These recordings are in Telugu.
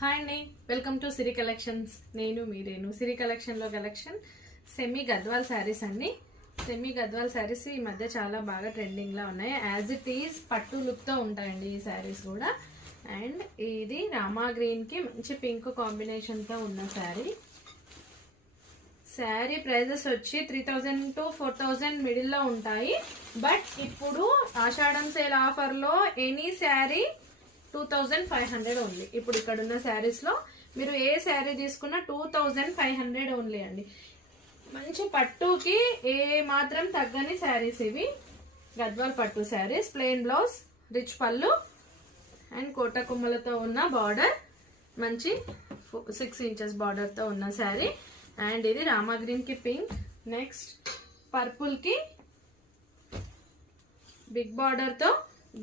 హాయ్ అండి, వెల్కమ్ టు సిరి కలెక్షన్స్. నేను మీరేను. సిరి కలెక్షన్లో కలెక్షన్ సెమీ గద్వాల్ శారీస్ అండి. సెమీ గద్వాల్ శారీస్ ఈ మధ్య చాలా బాగా ట్రెండింగ్లో ఉన్నాయి. యాజ్ ఇట్ ఈజ్ పట్టు లుక్తో ఉంటాయండి ఈ శారీస్ కూడా. అండ్ ఇది రామా గ్రీన్కి మంచి పింక్ కాంబినేషన్తో ఉన్న శారీ ప్రైజెస్ వచ్చి 3000 to 4000 మిడిల్లో ఉంటాయి. బట్ ఇప్పుడు ఆషాఢం సేల్ ఆఫర్లో ఎనీ శారీ 2500 ఓన్లీ. ఇప్పుడు ఇక్కడ ఉన్న శారీస్ లో మీరు ఏ శారీ తీసుకున్నా 2500 ఓన్లీ అండి. మంచి పట్టుకి ఏ మాత్రం తగ్గని శారీస్ ఇవి. గద్వాల్ పట్టు saris, plain blouse, rich pallu and కోట కుమ్మలతో ఉన్న బార్డర్, మంచి 6 inches బార్డర్ తో ఉన్న శారీ. అండ్ ఇది రామా గ్రీన్ కి పింక్, నెక్స్ట్ పర్పుల్ కి బిగ్ బార్డర్ తో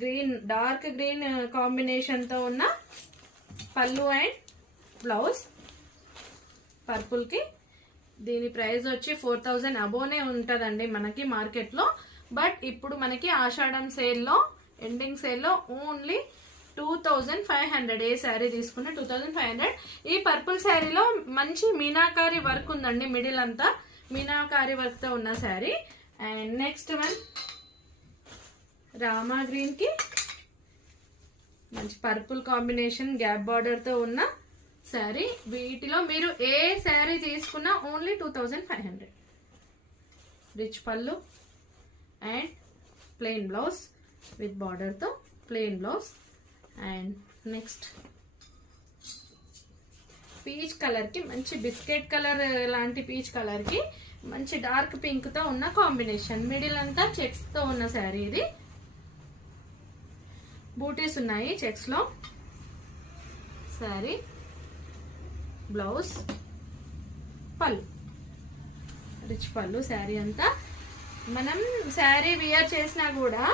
గ్రీన్, డార్క్ గ్రీన్ కాంబినేషన్ తో ఉన్న పళ్ళు అండ్ బ్లౌజ్. పర్పుల్ కి దీని ప్రైస్ వచ్చి 4000 అబోనే ఉంటదండి మనకి మార్కెట్ లో. బట్ ఇప్పుడు మనకి ఆషాఢం సేల్ లో, ఎండింగ్ సేల్ లో ఓన్లీ 2500. ఏ శారీ తీసుకున్నా 2500. ఈ పర్పుల్ శారీలో మంచి మీనాకారి వర్క్ ఉందండి. మిడిల్ అంతా మీనాకారి వర్క్ తో ఉన్న sari. And next one Rama green కి మంచి పర్పుల్ కాంబినేషన్, గ్యాప్ బార్డర్ తో ఉన్న శారీ. వీటిలో మీరు ఏ శారీ తీసుకున్నా only 2500. Rich pallu and plain blouse with border తో plain blouse. And next peach colour కి మంచి బిస్కెట్ కలర్ లాంటి పీచ్ కలర్ కి మంచి డార్క్ పింక్ తో ఉన్న కాంబినేషన్. మిడిల్ అంతా చెక్స్ తో ఉన్న శారీ. ఇది బూటీస్ ఉన్నాయి చెక్స్ లో. శారీ, బ్లౌజ్, పళ్ళు, రిచ్ పళ్ళు. శారీ అంతా మనం శారీ వియర్ చేసినా కూడా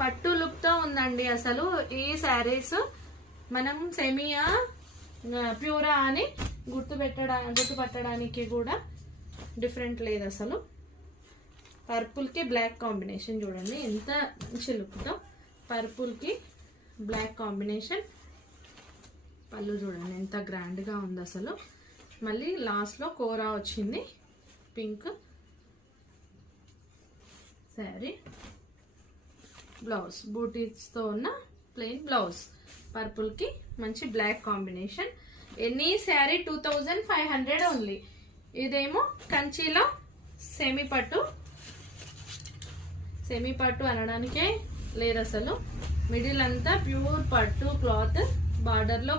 పట్టు లుక్ తో ఉందండి. అసలు ఈ శారీస్ మనం సెమియా ప్యూరా అని గుర్తుపట్టడానికి కూడా డిఫరెంట్ లేదు అసలు. పర్పుల్ కి బ్లాక్ కాంబినేషన్ చూడండి ఎంత మంచి లుక్ తో. పర్పుల్ కి బ్లాక్ కాంబినేషన్. పళ్ళు చూడండి ఎంత గ్రాండ్ గా ఉంది అసలు. మళ్ళీ లాస్ట్ లో కోరా వచ్చింది పింక్. శారీ, బ్లౌజ్ బూటీస్ తో ఉన్న ప్లెయిన్ బ్లౌజ్. పర్పుల్ కి మంచి black combination. Any sari 2500 only. ఇదేమో కంచిలో సెమీ పట్టు. సెమీ పట్టు అనడానికే లేదు అసలు. మిడిల్ అంతా ప్యూర్ పట్టు క్లాత్, బార్డర్ లో